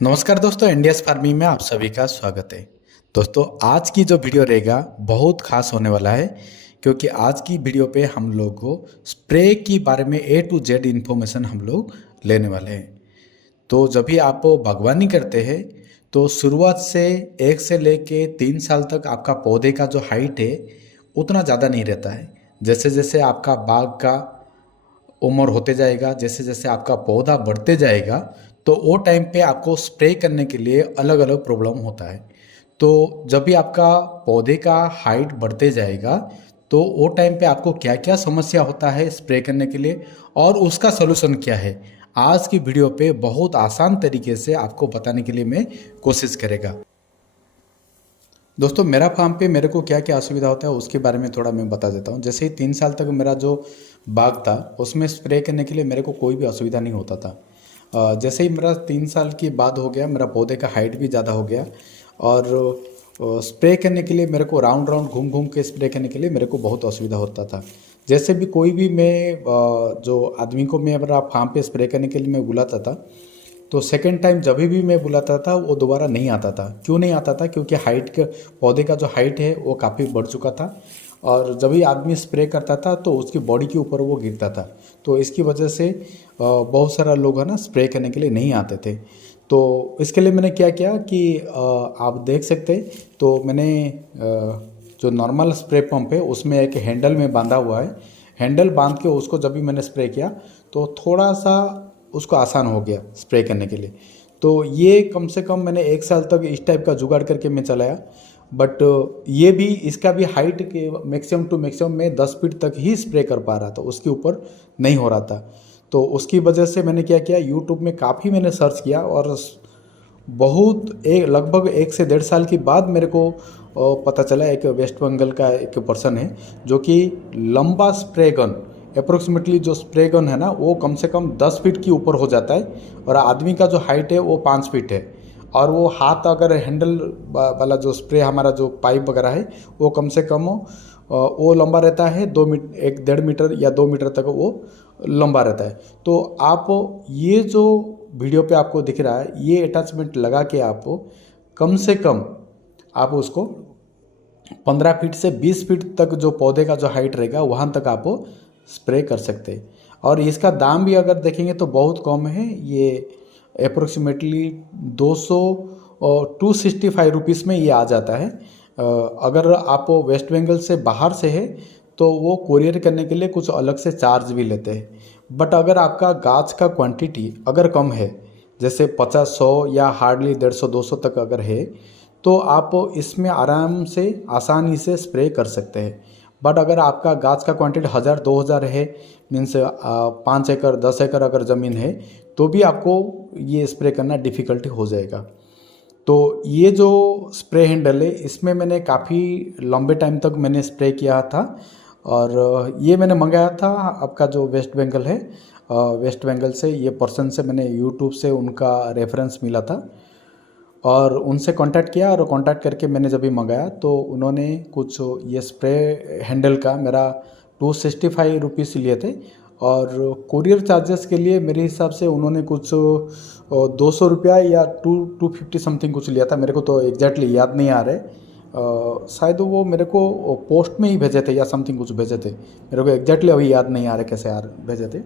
नमस्कार दोस्तों, Indians farming में आप सभी का स्वागत है। दोस्तों, आज की जो वीडियो रहेगा बहुत खास होने वाला है, क्योंकि आज की वीडियो पे हम लोग को स्प्रे के बारे में ए टू जेड इन्फॉर्मेशन हम लोग लेने वाले हैं। तो जब भी आप बागवानी करते हैं तो शुरुआत से 1 से लेके 3 साल तक आपका पौधे का जो हाइट है उतना ज़्यादा नहीं रहता है। जैसे जैसे आपका बाग का उम्र होते जाएगा, जैसे जैसे आपका पौधा बढ़ते जाएगा, तो वो टाइम पे आपको स्प्रे करने के लिए अलग अलग प्रॉब्लम होता है। तो जब भी आपका पौधे का हाइट बढ़ते जाएगा तो वो टाइम पे आपको क्या क्या समस्या होता है स्प्रे करने के लिए और उसका सलूशन क्या है, आज की वीडियो पे बहुत आसान तरीके से आपको बताने के लिए मैं कोशिश करेगा। दोस्तों, मेरा फार्म पे मेरे को क्या क्या असुविधा होता है उसके बारे में थोड़ा मैं बता देता हूँ। जैसे ही 3 साल तक मेरा जो बाग था उसमें स्प्रे करने के लिए मेरे को कोई भी असुविधा नहीं होता था। जैसे ही मेरा 3 साल के बाद हो गया, मेरा पौधे का हाइट भी ज़्यादा हो गया और स्प्रे करने के लिए मेरे को राउंड राउंड घूम घूम के स्प्रे करने के लिए मेरे को बहुत असुविधा होता था। जैसे भी कोई भी मैं जो आदमी को मैं मेरा फार्म पे स्प्रे करने के लिए मैं बुलाता था, तो सेकेंड टाइम जब भी मैं बुलाता था वो दोबारा नहीं आता था। क्यों नहीं आता था? क्योंकि हाइट का, पौधे का जो हाइट है वो काफ़ी बढ़ चुका था और जब भी आदमी स्प्रे करता था तो उसकी बॉडी के ऊपर वो गिरता था। तो इसकी वजह से बहुत सारा लोग है ना स्प्रे करने के लिए नहीं आते थे। तो इसके लिए मैंने क्या किया कि आप देख सकते, तो मैंने जो नॉर्मल स्प्रे पंप है उसमें एक हैंडल में बांधा हुआ है। हैंडल बांध के उसको जब भी मैंने स्प्रे किया तो थोड़ा सा उसको आसान हो गया स्प्रे करने के लिए। तो ये कम से कम मैंने 1 साल तक इस टाइप का जुगाड़ करके मैं चलाया। बट ये भी, इसका भी हाइट के मैक्सिमम टू मैक्सिमम मैं 10 फीट तक ही स्प्रे कर पा रहा था, उसके ऊपर नहीं हो रहा था। तो उसकी वजह से मैंने क्या किया, यूट्यूब में काफ़ी मैंने सर्च किया और बहुत एक लगभग 1 से 1.5 साल के बाद मेरे को पता चला, एक वेस्ट बंगाल का एक पर्सन है जो कि लंबा स्प्रे गन, अप्रोक्सीमेटली जो स्प्रे गन है ना वो कम से कम 10 फीट के ऊपर हो जाता है और आदमी का जो हाइट है वो 5 फीट है। और वो हाथ अगर हैंडल वाला जो स्प्रे हमारा जो पाइप वगैरह है वो कम से कम वो लंबा रहता है 2 मीटर, 1 1.5 मीटर या 2 मीटर तक वो लंबा रहता है। तो आप ये जो वीडियो पे आपको दिख रहा है ये अटैचमेंट लगा के आप कम से कम आप उसको 15 फीट से 20 फीट तक जो पौधे का जो हाइट रहेगा वहाँ तक आप स्प्रे कर सकते हैं। और इसका दाम भी अगर देखेंगे तो बहुत कम है, ये अप्रोक्सीमेटली 200 और 265 रुपीज़ में ये आ जाता है। अगर आप वेस्ट बंगाल से बाहर से है तो वो कोरियर करने के लिए कुछ अलग से चार्ज भी लेते हैं। बट अगर आपका गाछ का क्वांटिटी अगर कम है, जैसे 50-100 या हार्डली 150-200 तक अगर है, तो आप इसमें आराम से आसानी से स्प्रे कर सकते हैं। बट अगर आपका गाछ का क्वांटिटी 1000-2000 है, मीन्स 5 एकड़ 10 एकड़ अगर ज़मीन है, तो भी आपको ये स्प्रे करना डिफ़िकल्टी हो जाएगा। तो ये जो स्प्रे हैंडल है इसमें मैंने काफ़ी लंबे टाइम तक मैंने स्प्रे किया था और ये मैंने मंगाया था आपका जो वेस्ट बंगाल है, वेस्ट बंगाल से ये पर्सन से मैंने यूट्यूब से उनका रेफरेंस मिला था और उनसे कांटेक्ट किया और कांटेक्ट करके मैंने जब भी मंगाया तो उन्होंने कुछ ये स्प्रे हैंडल का मेरा 265 रुपीज़ लिए थे और कुरियर चार्जेस के लिए मेरे हिसाब से उन्होंने कुछ 200 रुपया या 250 समथिंग कुछ लिया था। मेरे को तो एग्जैक्टली याद नहीं आ रहा है। शायद वो मेरे को पोस्ट में ही भेजे थे या समथिंग कुछ भेजे थे, मेरे को एग्जैक्टली अभी याद नहीं आ रहा कैसे यार भेजे थे।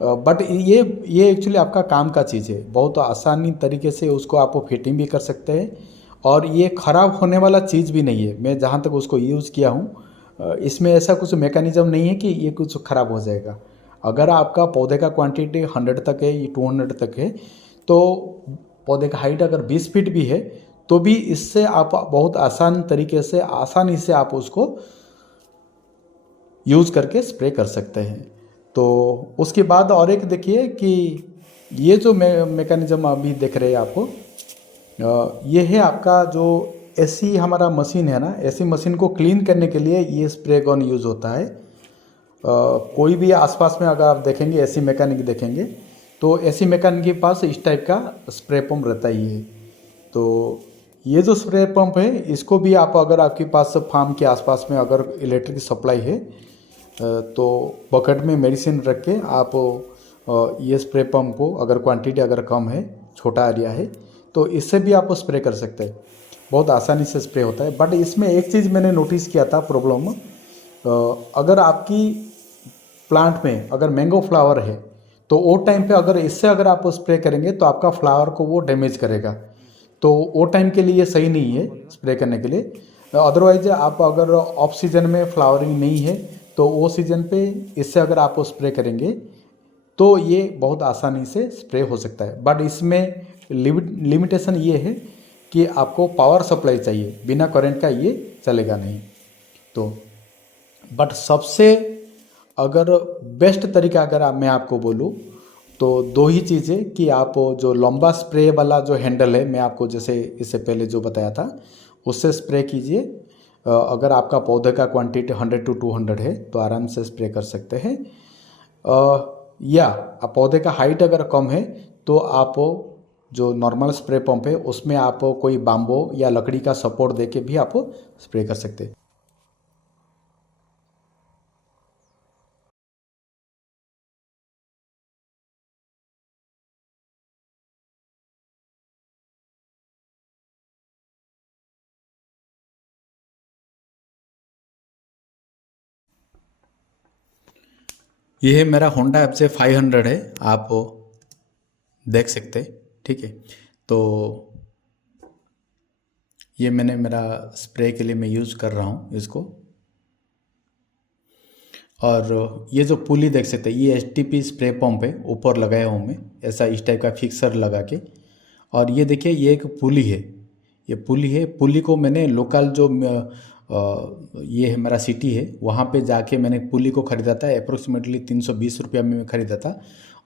बट ये एक्चुअली आपका काम का चीज़ है, बहुत आसानी तरीके से उसको आप फिटिंग भी कर सकते हैं और ये ख़राब होने वाला चीज़ भी नहीं है। मैं जहाँ तक उसको यूज़ किया हूँ इसमें ऐसा कुछ मैकेनिज़्म नहीं है कि ये कुछ ख़राब हो जाएगा। अगर आपका पौधे का क्वांटिटी 100 तक है या 200 तक है, तो पौधे का हाइट अगर 20 फीट भी है तो भी इससे आप बहुत आसान तरीके से आसानी से आप उसको यूज़ करके स्प्रे कर सकते हैं। तो उसके बाद और एक देखिए कि ये जो मैकेनिज़्म अभी देख रहे हैं आपको, ये है आपका जो एसी हमारा मशीन है ना, एसी मशीन को क्लीन करने के लिए ये स्प्रे गन यूज़ होता है। कोई भी आसपास में अगर आप देखेंगे एसी मैकेनिक देखेंगे तो एसी मैकेनिक के पास इस टाइप का स्प्रे पंप रहता ही है। तो ये जो स्प्रे पंप है इसको भी आप अगर आपके पास फार्म के आसपास में अगर इलेक्ट्रिक सप्लाई है तो बकेट में मेडिसिन रख के आप ये स्प्रे पंप को, अगर क्वांटिटी अगर कम है छोटा एरिया है, तो इससे भी आप स्प्रे कर सकते हैं, बहुत आसानी से स्प्रे होता है। बट इसमें एक चीज़ मैंने नोटिस किया था प्रॉब्लम, अगर आपकी प्लांट में अगर मैंगो फ्लावर है तो वो टाइम पे अगर इससे अगर आप स्प्रे करेंगे तो आपका फ्लावर को वो डैमेज करेगा, तो वो टाइम के लिए सही नहीं है स्प्रे करने के लिए। अदरवाइज आप अगर ऑफ सीजन में फ्लावरिंग नहीं है तो वो सीजन पे इससे अगर आप स्प्रे करेंगे तो ये बहुत आसानी से स्प्रे हो सकता है। बट इसमें लिमिटेशन ये है कि आपको पावर सप्लाई चाहिए, बिना करंट का ये चलेगा नहीं। तो बट सबसे अगर बेस्ट तरीका अगर मैं आपको बोलूँ तो दो ही चीज़ें कि आप जो लंबा स्प्रे वाला जो हैंडल है, मैं आपको जैसे इससे पहले जो बताया था उससे स्प्रे कीजिए। अगर आपका पौधे का क्वांटिटी 100 to 200 है तो आराम से स्प्रे कर सकते हैं। या आप पौधे का हाइट अगर कम है तो आप जो नॉर्मल स्प्रे पंप है उसमें आप कोई बाम्बो या लकड़ी का सपोर्ट देके भी आप स्प्रे कर सकते हैं। ये है मेरा होंडा एफजे 500 है, आप देख सकते हैं। ठीक है, तो ये मैंने मेरा स्प्रे के लिए मैं यूज़ कर रहा हूँ इसको। और ये जो पुली देख सकते हैं ये एचटीपी स्प्रे पंप है, ऊपर लगाया हूँ मैं ऐसा इस टाइप का फिक्सर लगा के। और ये देखिए ये एक पुली है, ये पुली है। पुली को मैंने लोकल जो ये है मेरा सिटी है वहाँ पे जाके मैंने पुली को ख़रीदा था, अप्रोक्सीमेटली 320 रुपया में मैं ख़रीदा था।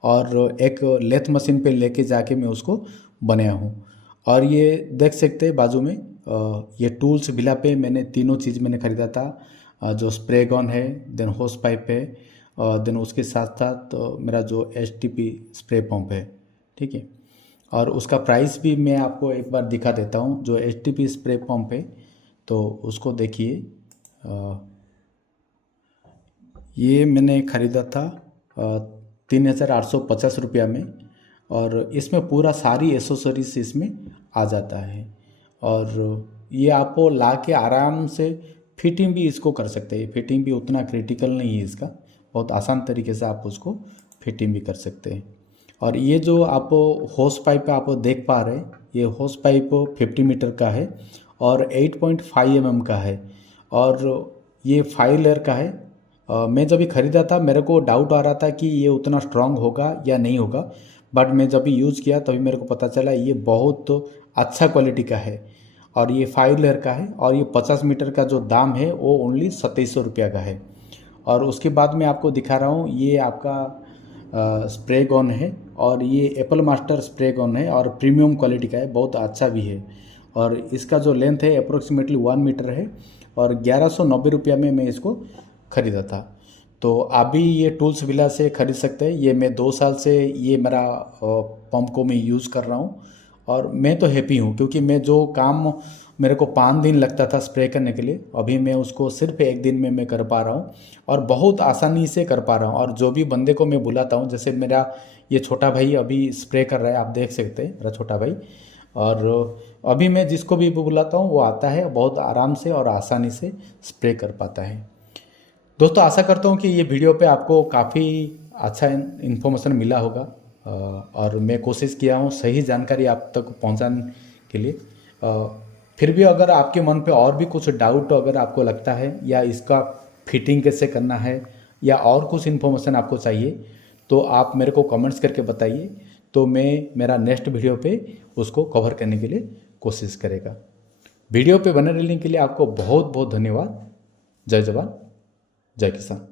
और एक लेथ मशीन पे लेके जाके मैं उसको बनाया हूँ। और ये देख सकते हैं बाजू में ये टूल्स भिला पे मैंने तीनों चीज़ मैंने ख़रीदा था। जो स्प्रे गन है, देन होस पाइप है, देन उसके साथ साथ मेरा जो एचटीपी स्प्रे पंप है। ठीक है, और उसका प्राइस भी मैं आपको एक बार दिखा देता हूँ। जो एचटीपी स्प्रे पंप है तो उसको देखिए, ये मैंने ख़रीदा था 3850 रुपया में। और इसमें पूरा सारी एसेसरीज इसमें आ जाता है। और ये आपको ला के आराम से फिटिंग भी इसको कर सकते हैं। फिटिंग भी उतना क्रिटिकल नहीं है इसका, बहुत आसान तरीके से आप उसको फिटिंग भी कर सकते हैं। और ये जो आप होस पाइप आप देख पा रहे हैं, ये होस पाइप 50 मीटर का है और 8.5 mm का है। और ये 5 लेयर का है। मैं जब ये ख़रीदा था मेरे को डाउट आ रहा था कि ये उतना स्ट्रांग होगा या नहीं होगा, बट मैं जब यूज़ किया तभी मेरे को पता चला ये बहुत अच्छा क्वालिटी का है। और ये 5 लेयर का है और ये 50 मीटर का जो दाम है वो ओनली 2700 रुपया का है। और उसके बाद मैं आपको दिखा रहा हूँ, ये आपका स्प्रे गन है और ये एप्पल मास्टर स्प्रे गन है और प्रीमियम क्वालिटी का है, बहुत अच्छा भी है। और इसका जो लेंथ है अप्रोक्सीमेटली 1 मीटर है और 1190 रुपया में मैं इसको ख़रीदा था। तो आप भी ये टूल्स विला से ख़रीद सकते हैं। ये मैं 2 साल से ये मेरा पंप को मैं यूज़ कर रहा हूँ और मैं तो हैप्पी हूँ, क्योंकि मैं जो काम मेरे को 5 दिन लगता था स्प्रे करने के लिए, अभी मैं उसको सिर्फ 1 दिन में मैं कर पा रहा हूँ और बहुत आसानी से कर पा रहा हूँ। और जो भी बंदे को मैं बुलाता हूँ, जैसे मेरा ये छोटा भाई अभी स्प्रे कर रहा है, आप देख सकते हैं मेरा छोटा भाई। और अभी मैं जिसको भी बुलाता हूँ वो आता है, बहुत आराम से और आसानी से स्प्रे कर पाता है। दोस्तों आशा करता हूँ कि ये वीडियो पे आपको काफ़ी अच्छा इन्फॉर्मेशन मिला होगा। और मैं कोशिश किया हूँ सही जानकारी आप तक पहुँचाने के लिए। फिर भी अगर आपके मन पे और भी कुछ डाउट अगर आपको लगता है या इसका फिटिंग कैसे करना है या और कुछ इन्फॉर्मेशन आपको चाहिए तो आप मेरे को कमेंट्स करके बताइए, तो मैं मेरा नेक्स्ट वीडियो पे उसको कवर करने के लिए कोशिश करेगा। वीडियो पे बने रहने के लिए आपको बहुत बहुत धन्यवाद। जय जवान, जय किसान।